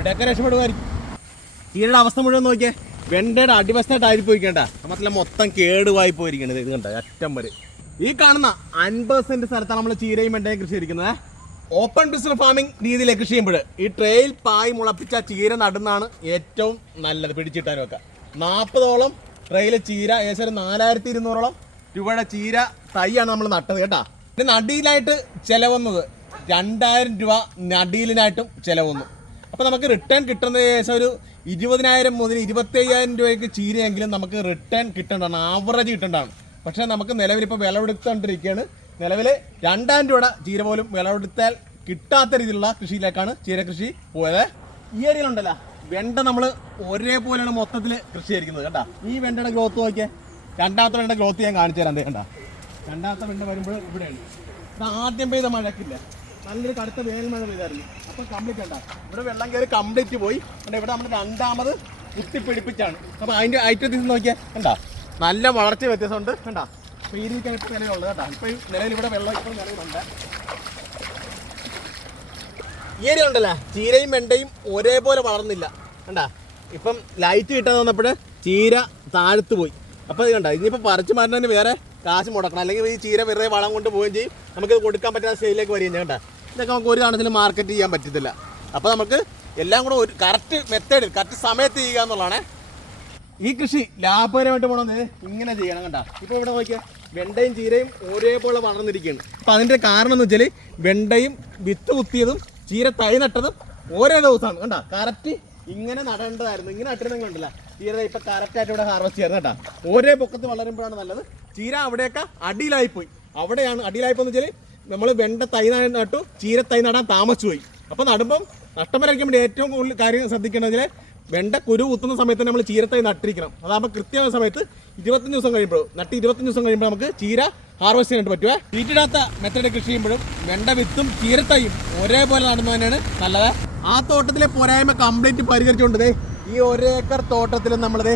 ഇവിടെയൊക്കെ രക്ഷപ്പെടുമായിരിക്കും. ചീരയുടെ അവസ്ഥ മുഴുവൻ നോക്കിയേ. വെണ്ടയുടെ അടിവശത്തായിട്ട് ആയി പോയിക്കേണ്ട. മാത്രമല്ല മൊത്തം കേടുവായി പോയിരിക്കണത്. ഇത് കണ്ട? അറ്റം വരെ. ഈ കാണുന്ന അൻപത് സെന്റ് സ്ഥലത്താണ് നമ്മൾ ചീരയും വെണ്ടയും കൃഷി ചെയ്തിരിക്കുന്നത്. ഓപ്പൺ ബിസിനസ് ഫാമിംഗ് രീതിയിൽ കൃഷി ചെയ്യുമ്പോൾ ഈ ട്രെയിൽ പായ് മുളപ്പിച്ച ചീര നടുന്നാണ് ഏറ്റവും നല്ലത്. പിടിച്ചിട്ടാനും ഒക്കെ. നാൽപ്പതോളം ട്രെയിൽ ചീര ഏകദേശം ഒരു നാലായിരത്തി ഇരുന്നൂറോളം രൂപയുടെ ചീര തൈയാണ് നമ്മൾ നട്ടത് കേട്ടാ. പിന്നെ നടിയിലായിട്ട് ചിലവന്നത് രണ്ടായിരം രൂപ നടിയിലിനായിട്ടും ചിലവന്നു. അപ്പോൾ നമുക്ക് റിട്ടേൺ കിട്ടുന്നത് ഏകദേശം ഒരു ഇരുപതിനായിരം മുതൽ ഇരുപത്തി അയ്യായിരം രൂപയ്ക്ക് ചീരയെങ്കിലും നമുക്ക് റിട്ടേൺ കിട്ടേണ്ടതാണ്. ആവറേജ് കിട്ടേണ്ടതാണ്. പക്ഷെ നമുക്ക് നിലവിൽ ഇപ്പോൾ വിളവെടുത്തുകൊണ്ടിരിക്കുകയാണ് നിലവിൽ രണ്ടായിരം രൂപയുടെ ചീര പോലും വിളവെടുത്താൽ കിട്ടാത്ത രീതിയിലുള്ള കൃഷിയിലേക്കാണ് ചീര കൃഷി പോയത്. ഈ ഏരിയയിലുണ്ടല്ലോ വെണ്ട നമ്മൾ ഒരേപോലെയാണ് മൊത്തത്തിൽ കൃഷി ചെയ്തിരിക്കുന്നത്. കേട്ടോ ഈ വെണ്ടയുടെ ഗ്രോത്ത് നോക്കിയേ. രണ്ടാമത്തെ വെണ്ട ഗ്രോത്ത് ഞാൻ കാണിച്ചു തരാം. കണ്ട? രണ്ടാമത്തെ വെണ്ട വരുമ്പോൾ ഇവിടെയാണ് ആദ്യം പെയ്ത മഴക്കില്ല നല്ലൊരു കടുത്ത വേനൽ മഴ പെയ്തായിരുന്നു. അപ്പോൾ കംപ്ലീറ്റ് ഉണ്ടാകും ഇവിടെ വെള്ളം കയറി കംപ്ലീറ്റ് പോയി. കണ്ടോ ഇവിടെ നമ്മൾ രണ്ടാമത് കുത്തിപ്പിടിപ്പിച്ചാണ്. അപ്പോൾ അതിന്റെ ഐറ്റത്തിൽ നോക്കിയാൽ കണ്ടാ? നല്ല വളർച്ച വ്യത്യാസമുണ്ട് കണ്ടാ? അപ്പോൾ ഈ രീതിക്കാണ് ഇപ്പോൾ കേട്ടോ ഇപ്പോൾ ഈ നിലവിൽ ഇവിടെ വെള്ളം ഇപ്പോൾ നിലവിലുണ്ട്. ഈ ഏരിയ ഉണ്ടല്ലോ? ചീരയും വെണ്ടയും ഒരേപോലെ വളർന്നില്ല കണ്ടാ? ഇപ്പം ലൈറ്റ് കിട്ടാൻ വന്നപ്പോൾ ചീര താഴത്ത് പോയി. അപ്പോൾ ഇത് കണ്ട? ഇനിയിപ്പോൾ പറിച്ചു മാറ്റുന്നതിന് വേറെ കാശ് മുടക്കണം. അല്ലെങ്കിൽ ഈ ചീര വെറുതെ വളം കൊണ്ട് പോവുകയും ചെയ്യും. നമുക്കിത് കൊടുക്കാൻ പറ്റാത്ത സ്റ്റേജിലേക്ക് വരികയും ചെയ്യണ്ട ഇതൊക്കെ നമുക്ക് ഒരു കാണത്തിലും മാർക്കറ്റ് ചെയ്യാൻ പറ്റത്തില്ല. അപ്പോൾ നമുക്ക് എല്ലാം കൂടെ ഒരു കറക്റ്റ് മെത്തേഡ് കറക്റ്റ് സമയത്ത് ചെയ്യുക എന്നുള്ളതാണ്. ഈ കൃഷി ലാഭകരമായിട്ട് പോകണമെന്ന് ഇങ്ങനെ ചെയ്യണം കണ്ട? ഇപ്പോൾ ഇവിടെ നോക്കിയാൽ വെണ്ടയും ചീരയും ഒരേപോലെ വളർന്നിരിക്കുകയാണ്. അപ്പോൾ അതിന്റെ കാരണം എന്ന് വെച്ചാൽ വെണ്ടയും വിത്ത് കുത്തിയതും ചീര തൈ നട്ടതും ഓരോ ദിവസമാണ്. കണ്ട? കറക്റ്റ് ഇങ്ങനെ നടേണ്ടതായിരുന്നു. ഇങ്ങനെ നട്ടിരുന്നെങ്കിൽ ഉണ്ടല്ല. ചീര കറക്റ്റ് ആയിട്ട് ഇവിടെ ഹാർവസ്റ്റ് ചെയ്യാറ് കേട്ടോ. ഒരേ പൊക്കത്ത് വളരുമ്പോഴാണ് നല്ലത്. ചീര അവിടെയൊക്കെ അടിയിലായിപ്പോയി. അവിടെയാണ് അടിയിലായിപ്പോന്ന് വെച്ചാൽ നമ്മൾ വെണ്ട തൈ നട്ടു ചീര തൈ നടാൻ താമസിച്ചു പോയി. അപ്പോൾ നടുമ്പം നഷ്ടം വരയ്ക്കാൻ വേണ്ടി ഏറ്റവും കൂടുതൽ കാര്യം വെച്ചാൽ വെണ്ട കുരു കുത്തുന്ന സമയത്ത് നമ്മൾ ചീരത്തൈ നട്ടിരിക്കണം. അതാകുമ്പോൾ കൃത്യമായ സമയത്ത് ഇരുപത്തഞ്ച് ദിവസം കഴിയുമ്പോൾ നട്ട് ഇരുപത്തഞ്ച് ദിവസം കഴിയുമ്പോൾ നമുക്ക് ചീര ഹാർവസ്റ്റ് ചെയ്യാനായിട്ട് പറ്റുമേ തീറ്റിടാത്ത മെത്തേഡ് കൃഷി ചെയ്യുമ്പോഴും വെണ്ട വിത്തും ചീരത്തൈയും ഒരേപോലെ നടുന്നത് തന്നെയാണ് നല്ലത്. ആ തോട്ടത്തിലെ പോരായ്മ കംപ്ലീറ്റ് പരിഹരിച്ചുകൊണ്ട് ഈ ഒരേക്കർ തോട്ടത്തിൽ നമ്മളിത്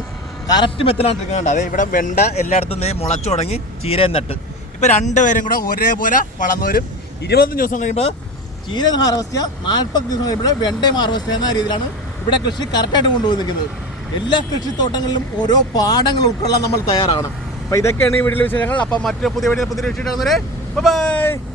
കറക്റ്റ് മെത്തലാണ് ഇരിക്കുന്നുണ്ട് അതെ ഇവിടെ വെണ്ട എല്ലായിടത്തും മുളച്ചു തുടങ്ങി ചീരയും നട്ട്. ഇപ്പൊ രണ്ടുപേരും കൂടെ ഒരേപോലെ വളർന്നു വരും. ഇരുപത്തഞ്ച് ദിവസം കഴിയുമ്പോൾ ചീര ഹാർവസ്റ്റ് ചെയ്യുക നാൽപ്പത് ദിവസം കഴിയുമ്പോൾ വെണ്ടയും ഹാർവസ്റ്റ് ചെയ്യുന്ന രീതിയിലാണ് ഇവിടെ കൃഷി കറക്റ്റായിട്ട് കൊണ്ടുപോയി നിൽക്കുന്നത് എല്ലാ കൃഷിത്തോട്ടങ്ങളിലും ഓരോ പാഠങ്ങൾ ഉൾക്കൊള്ളാൻ നമ്മൾ തയ്യാറാകണം. അപ്പോൾ ഇതൊക്കെയാണ് ഈ വീഡിയോയിലെ വിശേഷങ്ങൾ. അപ്പം മറ്റൊരു പുതിയ വീഡിയോ പുതിയ വിഷയം ബൈ